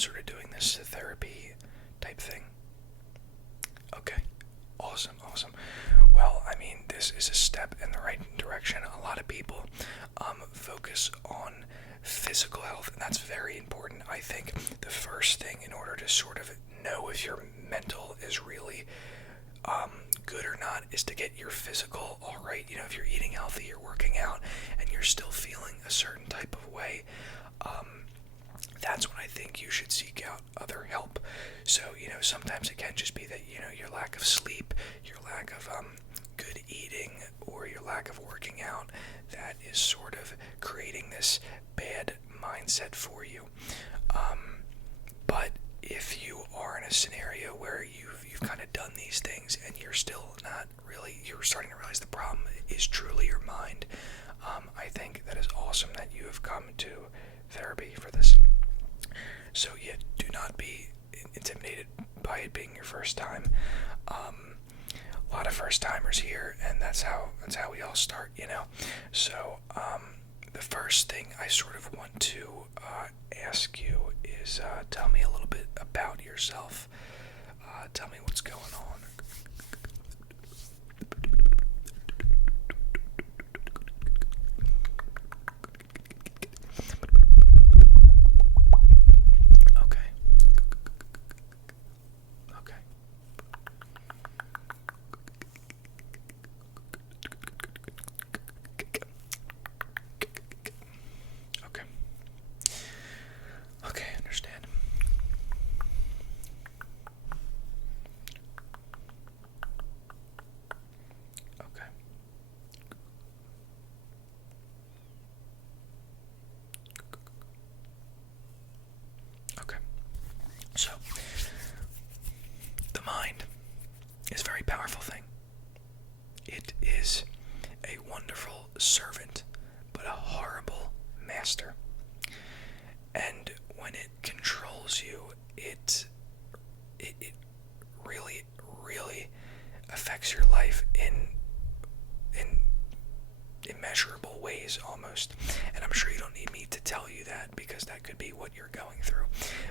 sort of doing this therapy type thing? Okay, awesome. Well, I mean, this is a step in the right direction. A lot of people focus on physical health, and that's very important. I think the first thing in order to sort of know if your mental is really good or not is to get your physical all right. You know, if you're eating healthy, you're working out, and you're still feeling a certain type of way, that's when I think you should seek out other help. So, you know, sometimes it can just be that, you know, your lack of sleep, your lack of good eating, or your lack of working out that is sort of creating this bad mindset for you. But if you are in a scenario where you've kind of done these things and you're still not really, you're starting to realize the problem is truly your mind, I think that is awesome that you have come to therapy for this. So yeah, do not be intimidated by it being your first time. A lot of first timers here, and that's how we all start, you know. So the first thing I sort of want to ask you is tell me a little bit about yourself. Tell me what's going on. Okay, understand. Okay. Okay. So, the mind is a very powerful thing. It is a wonderful servant, but a horrible master. And when it controls you, it really, really affects your life in immeasurable ways almost. And I'm sure you don't need me to tell you that, because that could be what you're going through.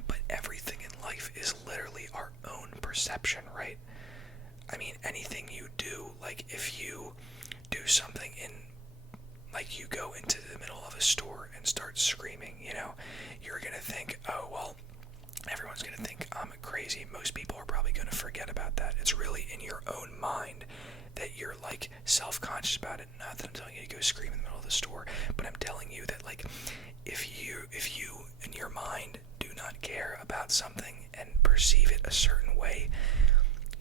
But everything in life is literally our own perception, right? I mean, anything you do, like if you do something like you go into the middle of a store and start screaming, you know, you're gonna think, oh, well, everyone's gonna think I'm crazy. Most people are probably gonna forget about that. It's really in your own mind that you're like self-conscious about it. Not that I'm telling you to go scream in the middle of the store, but I'm telling you that, like, if you in your mind do not care about something and perceive it a certain way,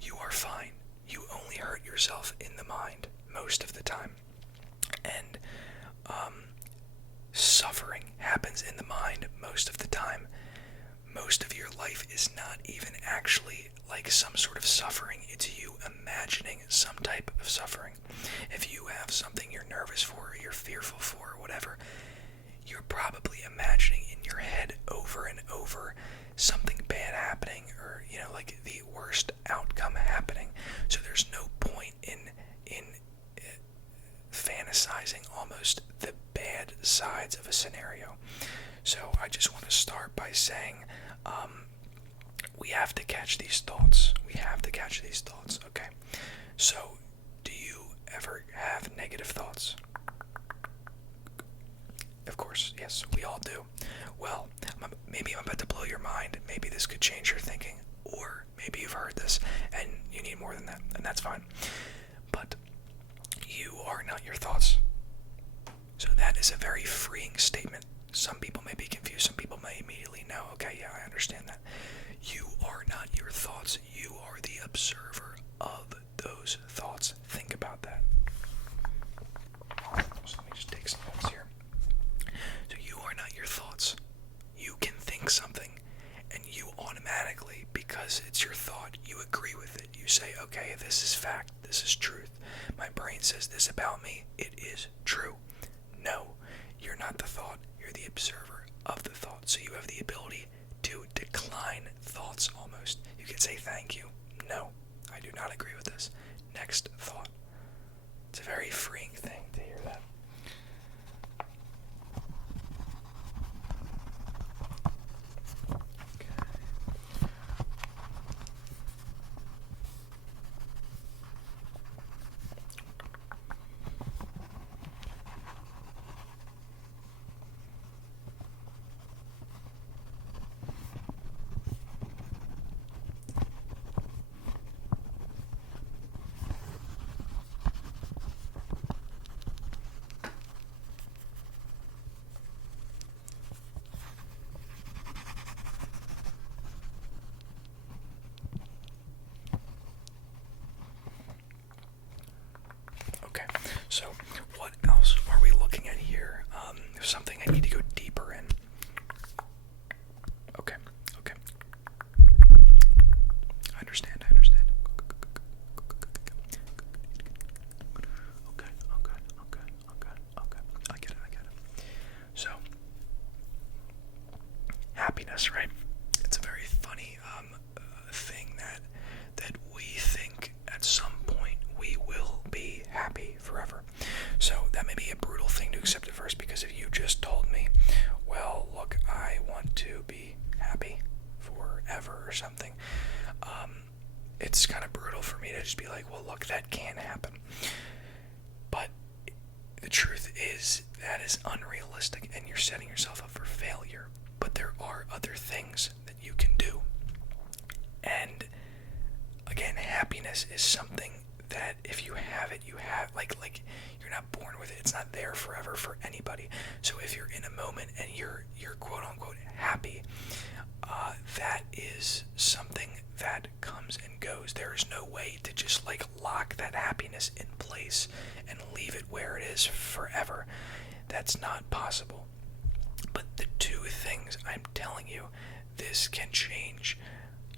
you are fine. You only hurt yourself in the mind most of the time. And suffering happens in the mind most of the time. Most of your life is not even actually like some sort of suffering. It's you imagining some type of suffering. If you have something you're nervous for, or you're fearful for, or whatever, you're probably imagining in your head over and over something bad happening, or, you know, like the worst outcome happening. So there's no point in fantasizing almost the bad sides of a scenario. So I just want to start by saying we have to catch these thoughts. Okay? So, do you ever have negative thoughts? Of course, yes, we all do. Well, maybe I'm about to blow your mind. Maybe this could change your thinking. Or maybe you've heard this and you need more than that, and that's fine. But you are not your thoughts. So that is a very freeing statement. Some people may be confused. Some people may immediately know, okay, yeah, I understand that. You are not your thoughts. You are the observer of those thoughts. Think about that. So let me just take some notes here. So you are not your thoughts. You can think something, and you automatically, because it's your thought, you agree with it. You say, okay, this is fact. This is truth. My brain says this about me. It is true. No, you're not the thought. You're the observer of the thought. So you have the ability to decline thoughts almost. You can say thank you. No, I do not agree with this. Next thought. It's a very freeing thing to hear that. Okay. So, what else are we looking at here? There's something I need to go deeper in. Okay, okay. I understand. Okay. I get it. So, happiness, right? It's a very funny thing that we think at some point we will be happy forever. So that may be a brutal thing to accept at first, because if you just told me, well, look, I want to be happy forever or something, it's kind of brutal for me to just be like, well, look, that can't happen. But the truth is that is unrealistic, and you're setting yourself up for failure. But there are other things that you can do. And again, happiness is something that if you have it, you have, like you're not born with it. It's not there forever for anybody. So if you're in a moment and you're quote unquote happy, that is something that comes and goes. There is no way to just like lock that happiness in place and leave it where it is forever. That's not possible. But the two things I'm telling you, this can change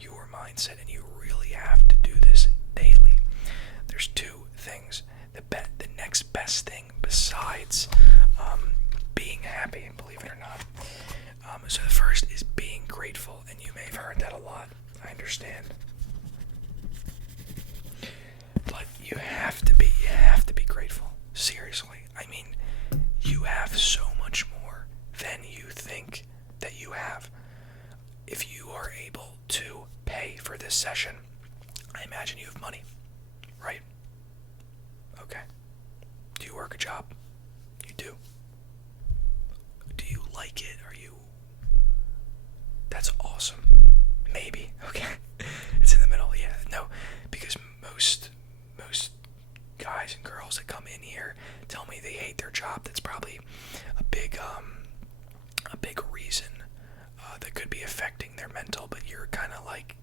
your mindset, and you really have to do this daily. There's two things. The next best thing besides being happy, believe it or not. So the first is being grateful, and you may have heard that a lot. I understand. But you have to be grateful. Seriously. I mean, you have so much more than you think that you have. If you are able to pay for this session, I imagine you have money, right? Okay. Do you work a job? You do. Do you like it? That's awesome. Maybe. Okay. It's in the middle. Yeah. No, because most guys and girls that come in here tell me they hate their job. That's probably a big reason that could be affecting their mental. But you kind of like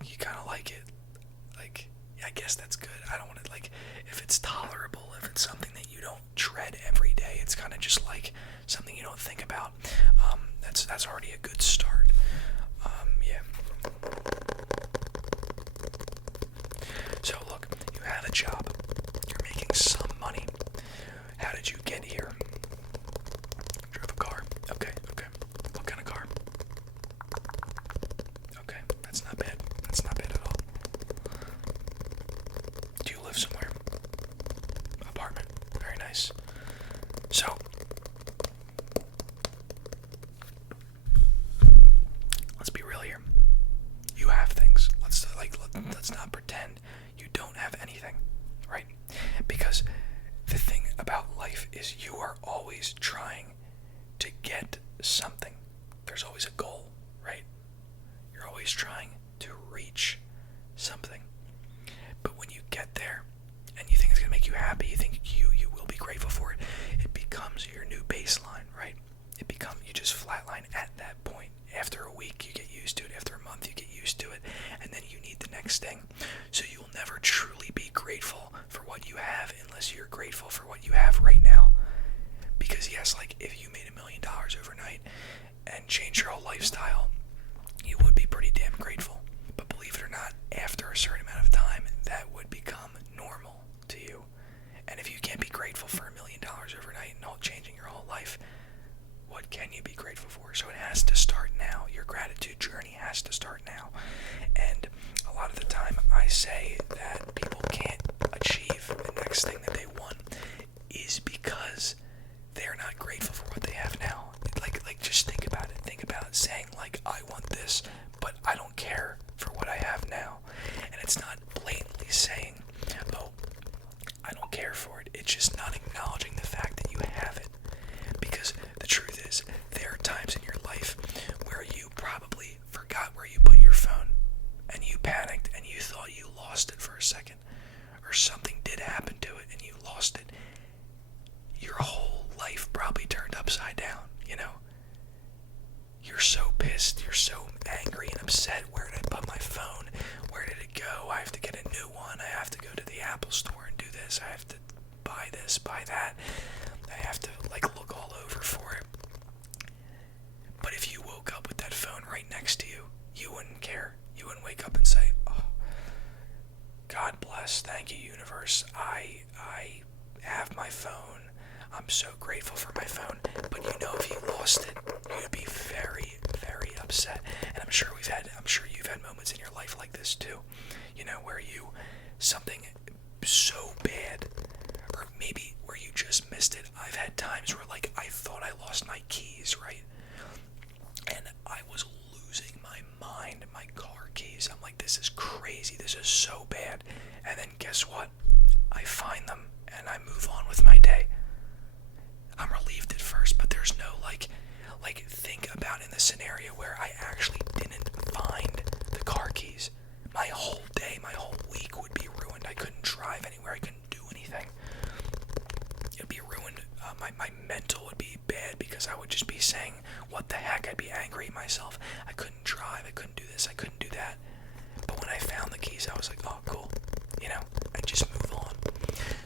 it. Like, yeah, I guess that's good. I don't want to, like, if it's tolerable, if it's something that you don't dread every day, it's kind of just like something you don't think about. That's already a good start. Yeah. So look, you have a job. You're making some money. How did you get here? Drove a car. Okay. What kind of car? Okay, that's not bad. That's not bad at all. Do you live somewhere? Apartment. Very nice. So, let's be real here. You have things. Let's not pretend you don't have anything, right? Because the thing about life is you are always trying to get something. There's always a goal, right? You're always trying to reach something. But when you get there and you think it's going to make you happy, you think you will be grateful for it, it becomes your new baseline, right? You just flatline at that point. After a week, you get used to it. After a month, you get used to it. And then you need the next thing. So you'll never truly be grateful for what you have unless you're grateful for what you have right now. Because yes, like if you made $1 million overnight and changed your whole lifestyle, you would be pretty damn grateful. But believe it or not, after a certain amount of time, that would become normal to you. And if you can't be grateful for $1 million overnight and all changing your whole life, what can you be grateful for? So it has to start now. Your gratitude journey has to start now. And a lot of the time I say that people can't achieve the next thing that they want is because they're not grateful for what they have now. Like just think about it. Think about saying like, I want this, but I don't care for what I have now. And it's not blatantly saying, oh, I don't care for it. It's just not acknowledging the fact that you have it. Because the truth is, there are times in your life where you probably forgot where you put your phone, and you panicked and you thought you lost it for a second, or something did happen to it and you lost it. Your whole life probably turned upside down, you know? You're so pissed, you're so angry and upset. Where did I put my phone? Where did it go? I have to get a new one. I have to go to the Apple store and do this. I have to buy buy this, buy that. I have to like look all over for it. But if you woke up with that phone right next to you, you wouldn't care. You wouldn't wake up and say, oh, God bless, thank you, universe. I have my phone. I'm so grateful for my phone. But you know, if you lost it, you'd be very, very upset. And I'm sure you've had moments in your life like this too. You know, where something so bad, or maybe where you just missed it. I've had times where like I thought I lost my keys, right? And I was losing my mind, my car keys. I'm like, this is crazy, this is so bad. And then guess what? I find them and I move on with my day. I'm relieved at first, but there's no like think about in the scenario where I actually didn't find the car keys. My whole day, my whole week would be ruined. I couldn't drive anywhere, I couldn't do anything. It'd be ruined. My mental would be bad because I would just be saying, what the heck? I'd be angry at myself. I couldn't drive, I couldn't do this, I couldn't do that. But when I found the keys, I was like, oh, cool. You know, I just move on.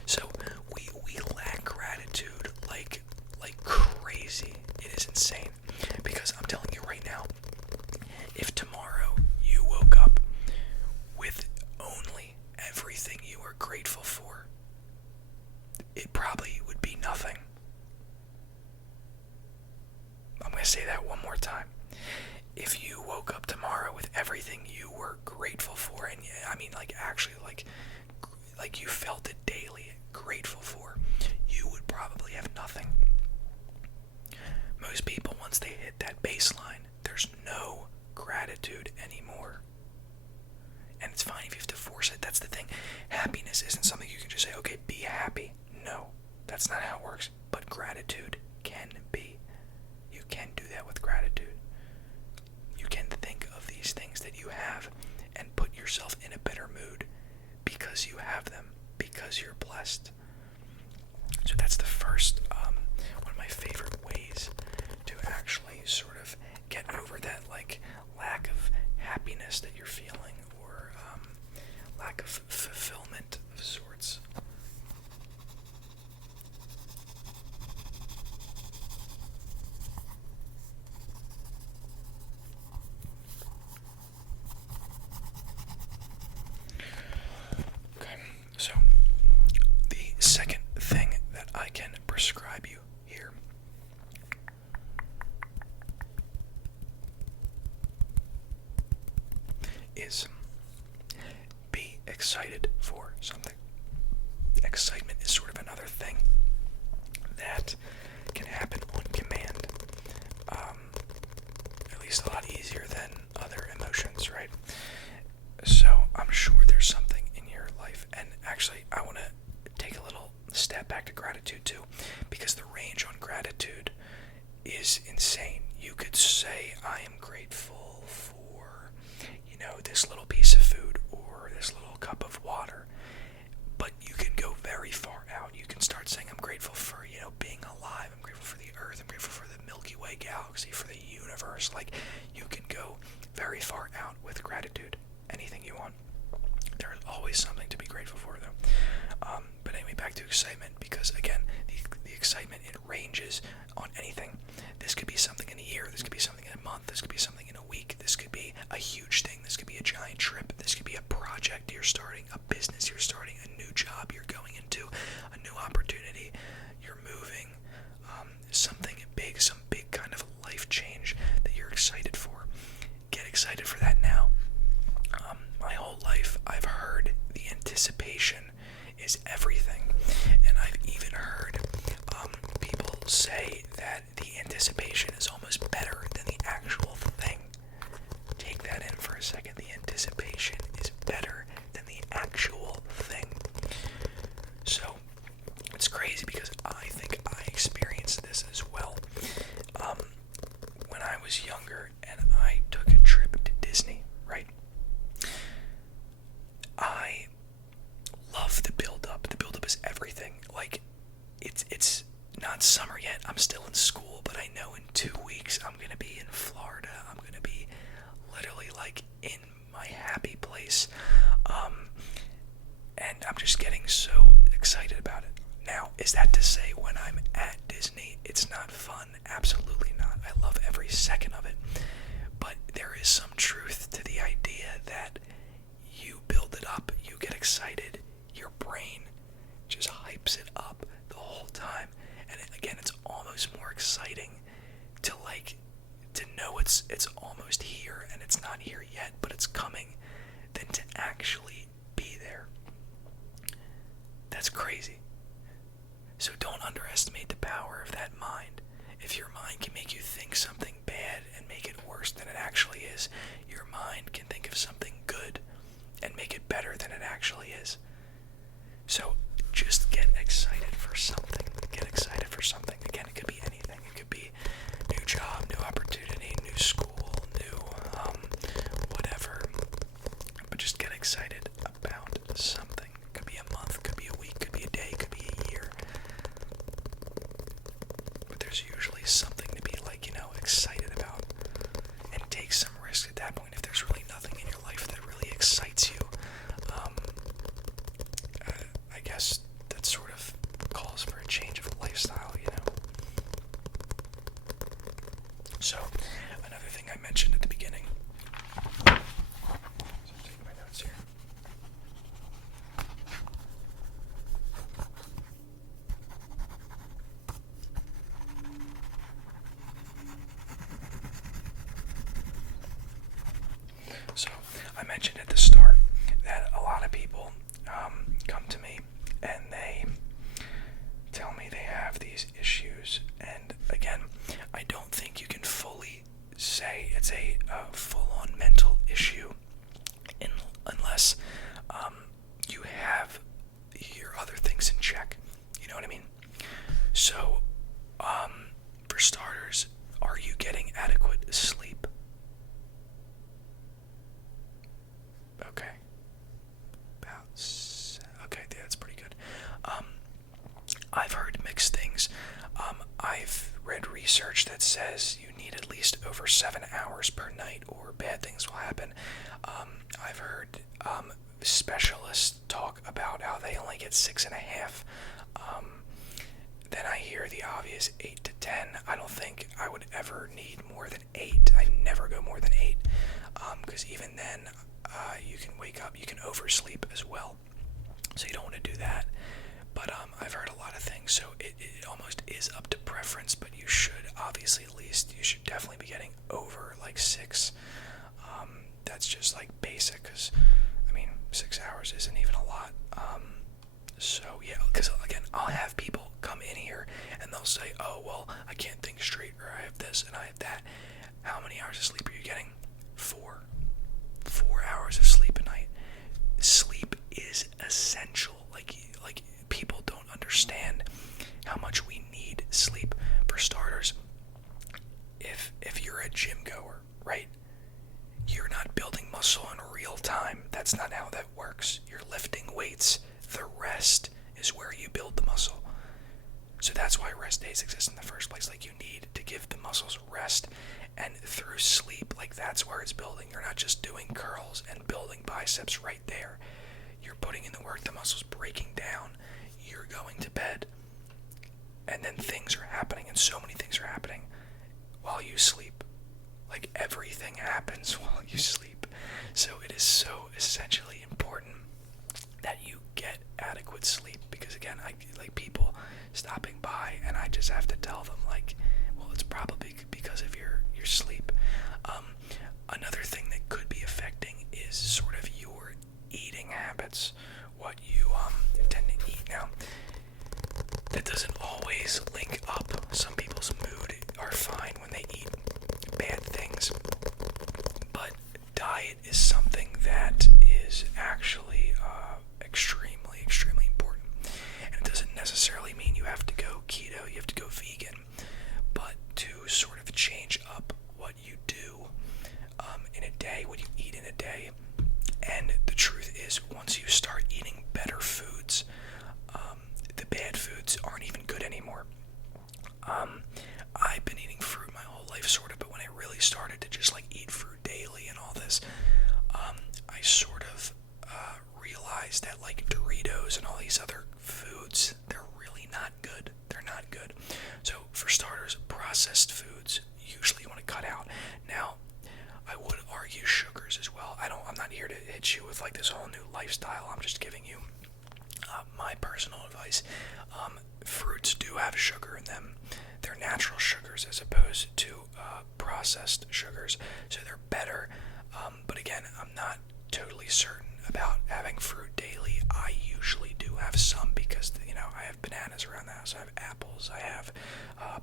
So we lack gratitude like crazy. It is insane. Because I'm telling you right now, if tomorrow you woke up with only everything you are grateful for, it probably would be nothing. I'm going to say that one more time. If you woke up tomorrow with everything you were grateful for, and I mean like actually like you felt it daily, grateful for, you would probably have nothing. Most people, once they hit that baseline, there's no gratitude anymore. And it's fine if you have to force it. That's the thing. Happiness isn't something you can just say, okay, be happy. No, that's not how it works. But gratitude can be. You can do that with gratitude. You can think of these things that you have and put yourself in a better mood because you have them, because you're blessed. So that's the first, one of my favorite ways to actually sort of get over that like lack of happiness that you're feeling, or lack of fulfillment of sorts. Okay, so the second thing that I can prescribe you here is be excited for something. Excitement is sort of another thing that can happen on command. At least a lot easier than other emotions, right? So I'm sure there's something in your life, and actually I want to take a little step back to gratitude too, because the range on gratitude is insane. You could say, I am grateful for, you know, this little piece of food or this little cup of water, but you can go very far out. You can start saying, I'm grateful for, you know, being alive. I'm grateful for the earth. I'm grateful for the Milky Way galaxy, for the universe. Like, you can go very far out with gratitude. Anything you want. There's always something to be grateful for, though. But anyway, back to excitement, because again, the excitement, it ranges on anything. This could be something in a year, this could be something in a month, this could be something in a week, this could be a huge thing, this could be a giant trip, this could be a project you're starting, a business you're starting, a new job you're going into, a new opportunity, you're moving, something big, some big kind of life change that you're excited for. Get excited for that now. My whole life, I've heard the anticipation is everything, and I've even heard people say that the anticipation is almost better than the actual thing. Take that in for a second. The anticipation is better than the actual thing. So it's crazy because I think I experienced this as well. When I was younger and I took a trip to Disney, right? I love the build-up. The build-up is everything. Like, it's not summer yet. I'm still in school, but I know in 2 weeks I'm gonna be in Florida. I'm gonna be literally like in my happy place. And I'm just getting so excited about it. Now, is that to say when I'm at Disney, it's not fun? Absolutely not. I love every second of it. But there is some truth to the idea that you build it up, you get excited, your brain just hypes it up the whole time. And again, it's almost more exciting to know it's almost here and it's not here yet, but it's coming, than to actually be there. That's crazy. So don't underestimate the power of that mind. If your mind can make you think something bad and make it worse than it actually is, your mind can think of something good and make it better than it actually is. So just get excited for something. Get excited for something. Again, it could be anything. It could be new job, new opportunity, new school, new whatever. But just get excited about something. It could be a month, could be a week, could be a day, could be a year. But there's usually something to be excited about. And take some risk at that point. If there's really nothing in your life that really excites you, I guess that sort of calls for a change of lifestyle, So, another thing I mentioned at the beginning. So I'm taking my notes here. So, I mentioned at the start that a lot of people come to me and they tell me they have these issues. And again, I don't think you can fully say it's a full-on mental issue unless you have your other things in check. You know what I mean? So, for starters, are you getting adequate sleep? Okay. Okay, yeah, that's pretty good. I've heard mixed things. I've read research that says you need at least over 7 hours per night or bad things will happen. I've heard specialists talk about how they only get 6.5. Then I hear the obvious 8 to 10. I don't think I would ever need more than 8. I never go more than 8. Because even then, you can wake up, you can oversleep as well. So you don't want to do that. But I've heard a lot of things, so it almost is up to preference, but you should obviously you should definitely be getting over 6. That's just basic, because 6 hours isn't even a lot. So yeah, because again, I'll have people come in here and they'll say, oh, well, I can't think straight, or I have this and I have that. How many hours of sleep are you getting? 4. 4 hours of sleep a night. Sleep is essential. People don't understand how much we need sleep. For starters, if you're a gym goer, right, you're not building muscle in real time. That's not how that works. You're lifting weights. The rest is where you build the muscle. So that's why rest days exist in the first place. You need to give the muscles rest, and through sleep, that's where it's building. You're not just doing curls and building biceps right there. You're putting in the work, the muscle's breaking down, you're going to bed, and then things are happening, and so many things are happening while you sleep. Everything happens while you sleep. So it is so essentially important that you get adequate sleep, because again, I people stopping by and I just have to tell them well, it's probably because of your sleep. Another thing that could be affecting is sort of your eating habits, what you tend to eat. Now, that doesn't always link up. Some people's mood are fine when they eat bad things, but diet is something that is actually extremely important. And it doesn't necessarily mean you have to go keto, you have to go vegan, but to sort of change up what you do in a day, what you eat in a day. And the truth is, once you start eating better foods, exercise. Fruits do have sugar in them. They're natural sugars as opposed to processed sugars, so they're better. But again, I'm not totally certain about having fruit daily. I usually do have some because, I have bananas around the house. I have apples. I have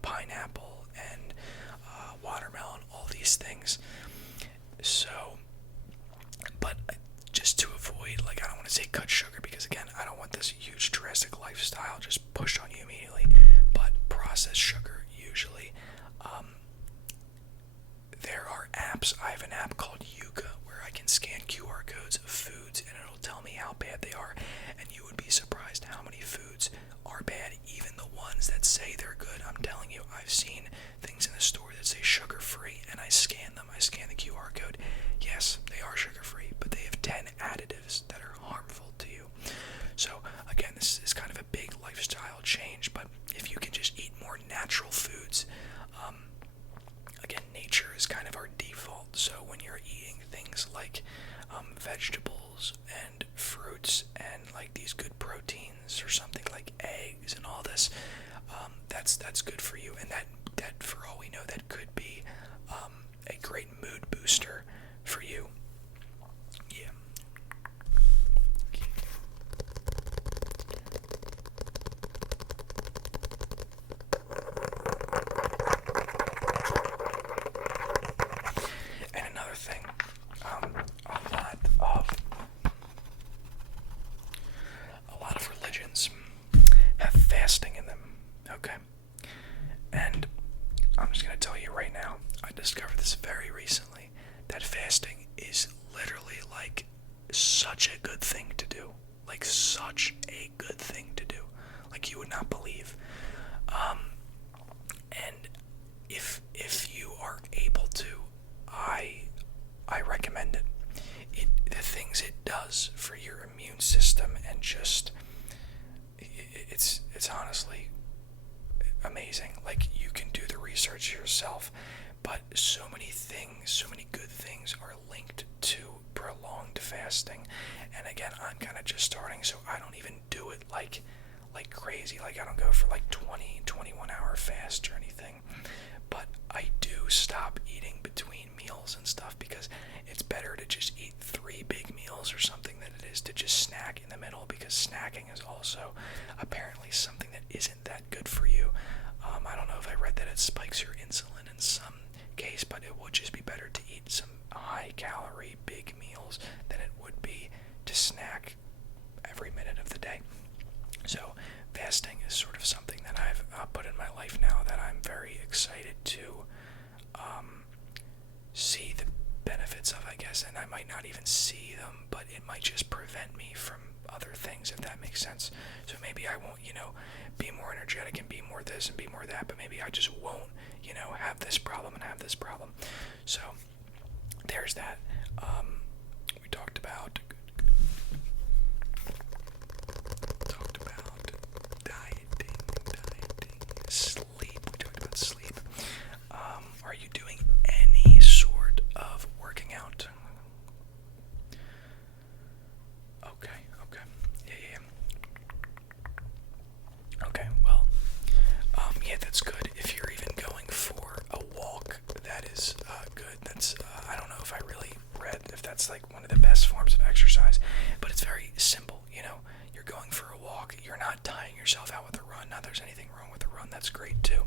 pineapple and watermelon, all these things. So, but just to avoid, I don't want to say cut sugar because, again, I don't want this huge drastic lifestyle just pushed on you immediately, but processed sugar usually. There are apps. I have an app called Yuka where I can scan QR codes of foods and it'll tell me how bad they are, and you would be surprised how many foods are bad, even the ones that say they're good. I'm telling you, I've seen things in the store that say sugar-free, and I scan them. I scan the QR code. Yes, they are sugar-free, but they have 10 additives that are harmful to you. So, again, this is kind of a big lifestyle change, but if you can just eat more natural foods, again, nature is kind of our default. So when you're eating things like vegetables and fruits and these good proteins or something like eggs and all this, that's good for you, and that for all we know, that could be a great mood booster for you. Yeah. And another thing, a lot of religions have fasting in them. Okay, and I'm just gonna tell you right now, I discovered this very recently, that fasting is literally such a good thing to do. Such a good thing to do. You would not believe. And if you are able to, I recommend it. The things it does for your immune system, and just it's honestly amazing. You can do the research yourself, but so many things, so many good things are linked to prolonged fasting. And again, I'm kind of just starting, so I don't even do it like crazy. I don't go for 21 hour fast or anything, but I do stop eating between meals and stuff, because it's better to just eat 3 big meals or something than it is to just snack in the middle, because snacking is also apparently something that isn't that good for you. I don't know if I read that it spikes your insulin in some case, but it would just be better to eat some high calorie big meals than it would be to snack every minute of the day. So fasting is sort of something that I've put in my life now that I'm very excited to see the benefits of, I guess. And I might not even see them, but it might just prevent me from other things, if that makes sense. So maybe I won't, be more energetic and be more this and be more that, but maybe I just won't, have this problem and have this problem. So there's that. We talked about dieting, sleep. We talked about sleep. Are you doing any sort of working out? Okay. Yeah. Okay, well, yeah, that's good. If you're even going for a walk, that is good. That's, I don't know if I really read if that's one of the best forms of exercise, but it's very simple, You're going for a walk, you're not tiring yourself out with a run. Not there's anything wrong with a run, that's great too,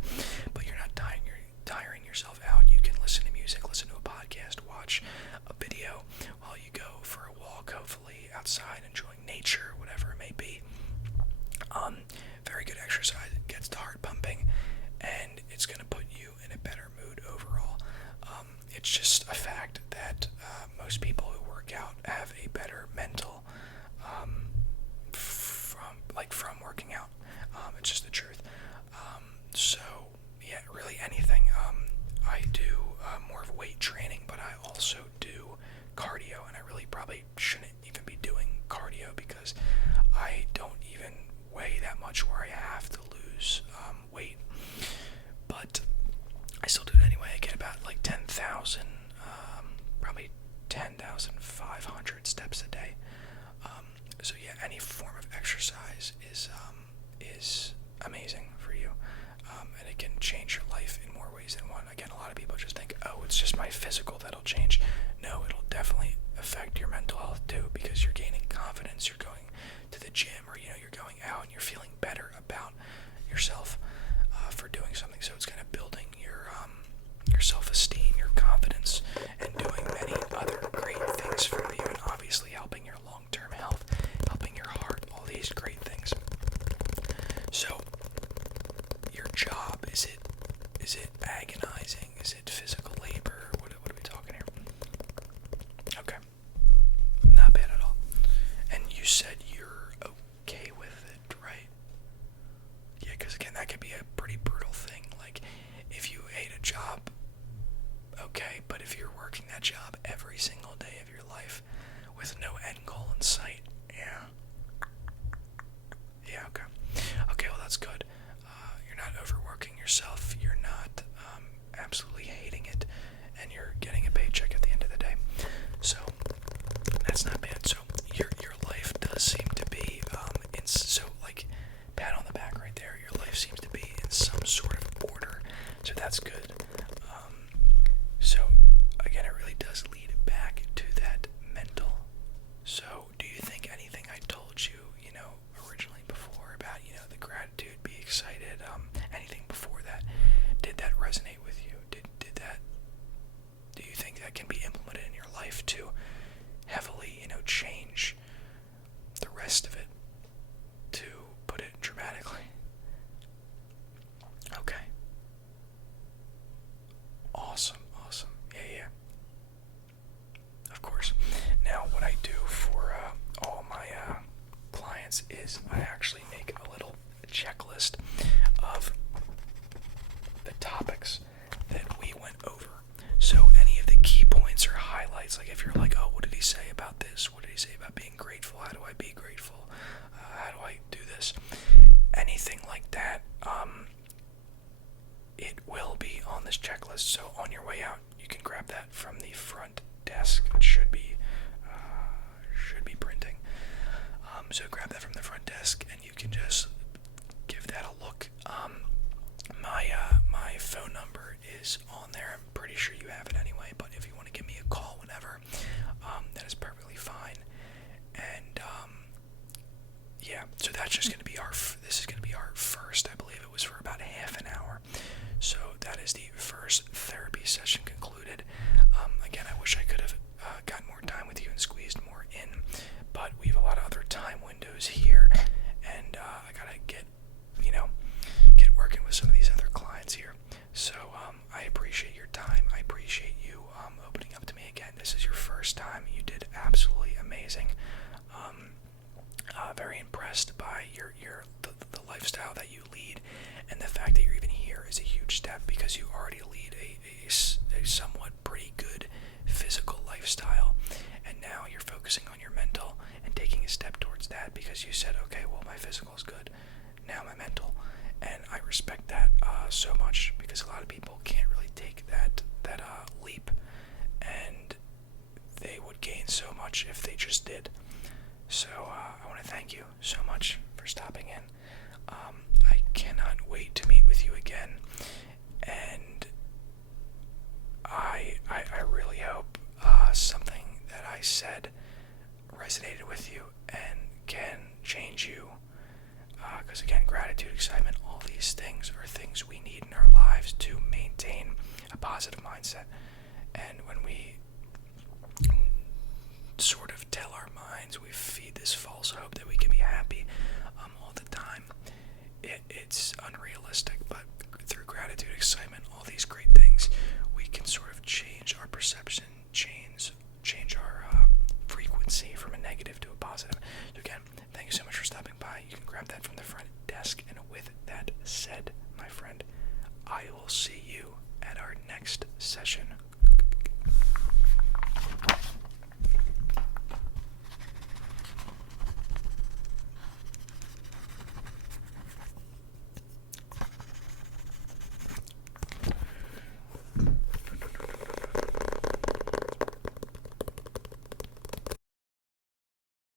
but you're not tiring yourself out. You can listen to music, listen to a podcast, watch a video while you go for a walk, hopefully outside, enjoying nature, whatever it may be. Very good exercise. It gets the heart pumping, and it's going to put you in a better mood overall. It's just a fact that most people who work out have a better mental from working out. It's just the truth. So yeah, really anything. I do more of weight training, but I also do cardio, and I really probably shouldn't even be doing cardio because I don't even weigh that much where I have to lose weight. But I still do it anyway. I get about 10,000, probably 10,500 steps a day. So yeah, any form of exercise self-esteem, your confidence, and doing many other great things for you, and obviously helping your long-term health, helping your heart, all these great things. So, your job, is it agonizing? Is it physical labor? What are we talking here? Okay. Not bad at all. And you said you're okay with it, right? Yeah, because again, that could be a pretty brutal thing. Like, if you hate a job, okay, but if you're working that job every single day of your life with no end goal in sight, yeah. Yeah, okay. Okay, well, that's good. You're not overworking yourself, you're not absolutely hating it, and you're getting a paycheck at the end of the day. So, that's not bad. So, your life does seem to be, pat on the back right there, your life seems to be in some sort of order, so that's good. So, again, it really does lead back to that mental. So, do you think anything I told you, originally before about, the gratitude, be excited, anything before that, did that resonate with you? Do you think that can be implemented in your life to heavily, change the rest of it, to put it dramatically? Okay. Awesome. Yeah. Of course. Now, what I do for all my clients is I actually make a little checklist of the topics that we went over. So any of the key points or highlights, like if you're like, oh, what did he say about this? What did he say about being grateful? How do I be grateful? How do I do this? Anything like that, it will be on this checklist. So on your way out, you can grab that from the front desk. It should be printing. So grab that from the front desk, and you can just give that a look. My phone number is on there. I'm pretty sure you have it anyway, but if you want to give me a call whenever, that is perfectly fine. And yeah, so that's just going to be this is going to be our first, I believe it was for about half an hour. So that is the first therapy session concluded. Again, I wish I could have gotten more time with you and squeezed more in, but we have a lot of other time windows here, and I gotta get working with some of these other clients here. So I appreciate your time. I appreciate you opening up to me again. This is your first time. You did absolutely amazing. Very impressed by the lifestyle that you lead, and the fact that you're even here is a huge step, because you already lead a somewhat pretty good physical lifestyle, and now you're focusing on your mental and taking a step towards that, because you said, okay, well, my physical is good, now my mental. And I respect that so much, because a lot of people can't really take that leap, and they would gain so much if they just did. So I want to thank you so much for stopping in. I cannot wait to meet with you again, and I really hope something that I said resonated with you and can change you. Because again, gratitude, excitement, all these things are things we need in our lives to maintain a positive mindset. And when we sort of tell our minds, we feed this false hope that we can be happy all the time, it's unrealistic. But through gratitude, excitement, all these great things, we can sort of change our perception, change our frequency from a negative to a positive. So again, thank you so much for stopping by. You can grab that from the front desk. And with that said, my friend, I will see you at our next session.